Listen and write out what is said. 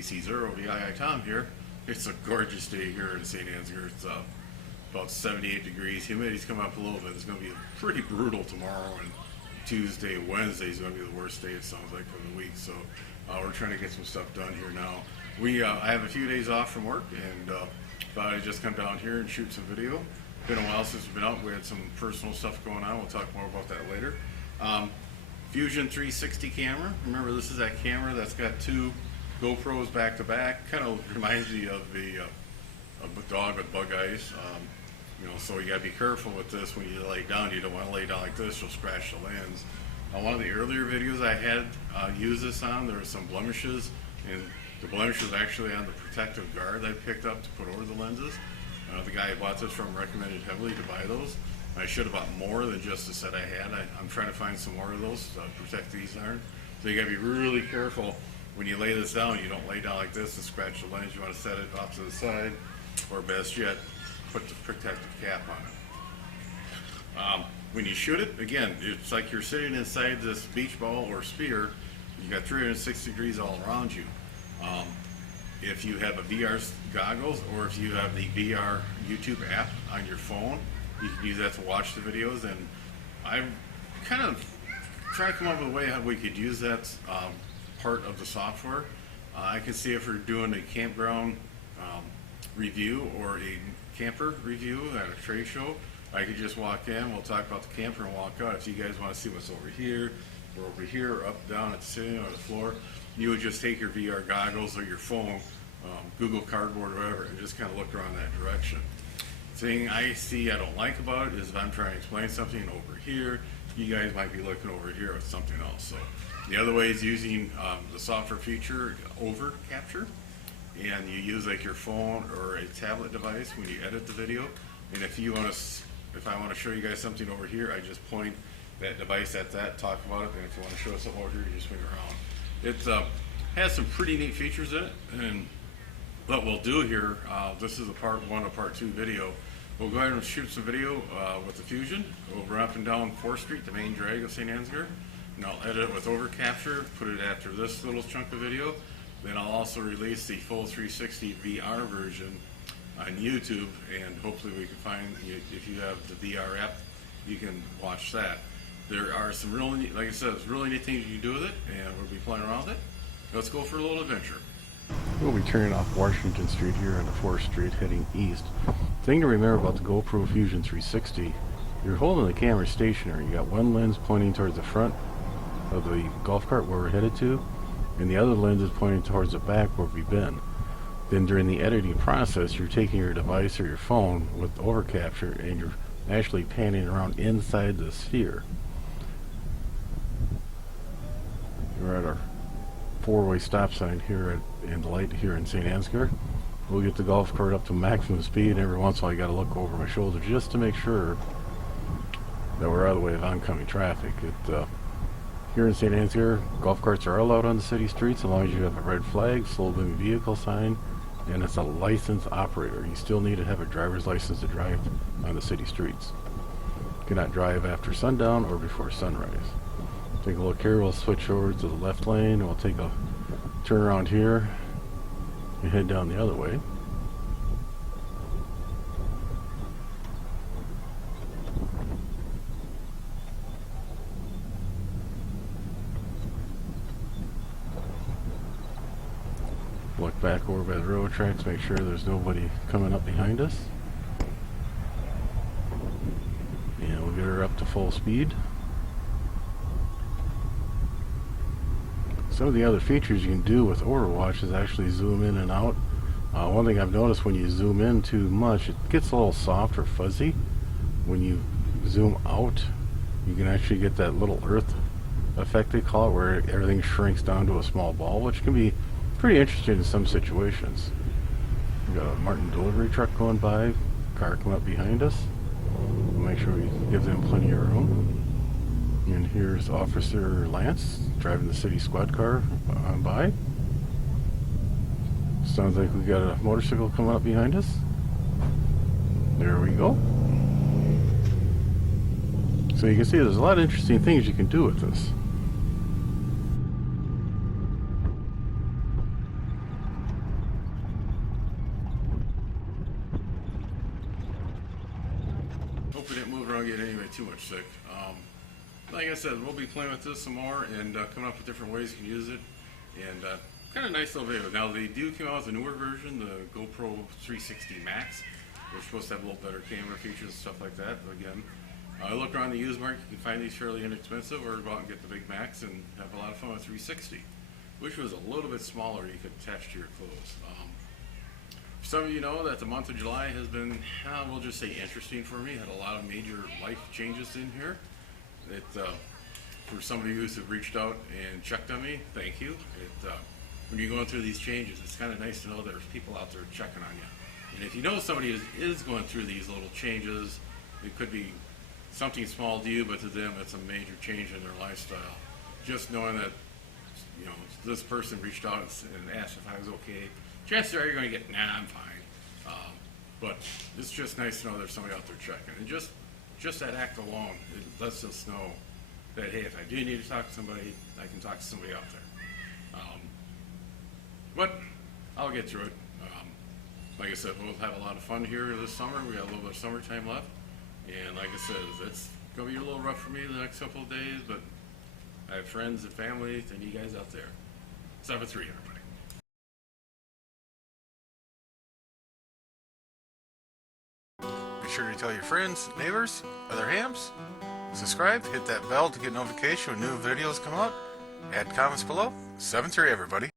AC0 VII Tom here. It's a gorgeous day here in St. Ansgar. It's about 78 degrees. Humidity's coming up a little bit. It's going to be pretty brutal tomorrow, and Tuesday, Wednesday is going to be the worst day, it sounds like, for the week. So we're trying to get some stuff done here now. I have a few days off from work, and thought I'd just come down here and shoot some video. Been a while since we've been out. We had some personal stuff going on. We'll talk more about that later. Fussion360 camera. Remember, this is that camera that's got two GoPros back to back. Kind of reminds me of a dog with bug eyes. So you gotta be careful with this when you lay down. You don't want to lay down like this; you'll scratch the lens. One of the earlier videos I had used this on, there were some blemishes, and the blemish was actually on the protective guard I picked up to put over the lenses. The guy I bought this from recommended heavily to buy those. I should have bought more than just the set I had. I'm trying to find some more of those to protect these irons. So you gotta be really careful when you lay this down. You don't lay down like this and scratch the lens. You want to set it off to the side, or best yet, put the protective cap on it. When you shoot it, again, it's like you're sitting inside this beach ball or spear. You got 360 degrees all around you. If you have a VR goggles, or if you have the VR YouTube app on your phone, you can use that to watch the videos. And I'm kind of trying to come up with a way how we could use that part of the software. I can see if we're doing a campground review or a camper review at a trade show, I could just walk in, we'll talk about the camper and walk out. If you guys want to see what's over here, or over here, or up, down at the ceiling or the floor, you would just take your VR goggles or your phone, Google Cardboard or whatever, and just kind of look around that direction. Thing I see I don't like about it is if I'm trying to explain something over here, you guys might be looking over here at something else. So the other way is using the software feature over capture, and you use like your phone or a tablet device when you edit the video. And if I want to show you guys something over here, I just point that device at that, talk about it, and if you want to show us something over here, you just swing around. It has some pretty neat features in it, and what we'll do here, this is a part 1 of part 2 video. We'll go ahead and shoot some video with the Fusion. We'll run up and down 4th Street, the main drag of St. Ansgar, and I'll edit it with over capture, put it after this little chunk of video. Then I'll also release the full 360 VR version on YouTube, and hopefully we can find, if you have the VR app, you can watch that. There are some really neat, like I said, it's really neat things you can do with it, and we'll be playing around with it. Let's go for a little adventure. We'll be turning off Washington Street here onto 4th Street, heading east. Thing to remember about the GoPro Fusion360, you're holding the camera stationary. You got one lens pointing towards the front of the golf cart where we're headed to, and the other lens is pointing towards the back where we've been. Then during the editing process, you're taking your device or your phone with over capture, and you're actually panning around inside the sphere. We're at our 4-way stop sign here and light here in St. Ansgar. We'll get the golf cart up to maximum speed. Every once in a while I got to look over my shoulder just to make sure that we're out of the way of oncoming traffic. Here in St. Ansgar, golf carts are allowed on the city streets as long as you have a red flag, slow moving vehicle sign, and it's a licensed operator. You still need to have a driver's license to drive on the city streets. You cannot drive after sundown or before sunrise. Take a look here, we'll switch over to the left lane, and we'll take a turn around here and head down the other way. Look back over by the railroad tracks, make sure there's nobody coming up behind us. And we'll get her up to full speed. Some of the other features you can do with Overwatch is actually zoom in and out. One thing I've noticed, when you zoom in too much, it gets a little soft or fuzzy. When you zoom out, you can actually get that little earth effect, they call it, where everything shrinks down to a small ball, which can be pretty interesting in some situations. We've got a Martin delivery truck going by, car come up behind us. We'll make sure we give them plenty of room. And here's Officer Lance driving the city squad car on by. Sounds like we got a motorcycle coming up behind us. There we go. So you can see there's a lot of interesting things you can do with this. fool around getting anybody too much sick. Like I said, we'll be playing with this some more and coming up with different ways you can use it. And kind of nice little video. Now they do come out with a newer version, the GoPro 360 Max. They're supposed to have a little better camera features and stuff like that. But again, look around the used market, you can find these fairly inexpensive, or go out and get the big Max and have a lot of fun with 360. Wish it was a little bit smaller, you could attach to your clothes. Some of you know that the month of July has been, we'll just say interesting for me. Had a lot of major life changes in here. For some of you who have reached out and checked on me, thank you. When you're going through these changes, it's kind of nice to know there's people out there checking on you. And if you know somebody is going through these little changes, it could be something small to you, but to them it's a major change in their lifestyle. Just knowing that, you know, this person reached out and asked if I was okay, chances are you're going to get, nah, I'm fine. But it's just nice to know there's somebody out there checking. And just that act alone, it lets us know that, hey, if I do need to talk to somebody, I can talk to somebody out there. But I'll get through it. Like I said, we'll have a lot of fun here this summer. We got a little bit of summertime left. And like I said, it's going to be a little rough for me the next couple of days, but I have friends and family and you guys out there. 7-3, everybody. Be sure to tell your friends, neighbors, other hams. Subscribe, hit that bell to get notification when new videos come out. Add comments below. 7-3, everybody.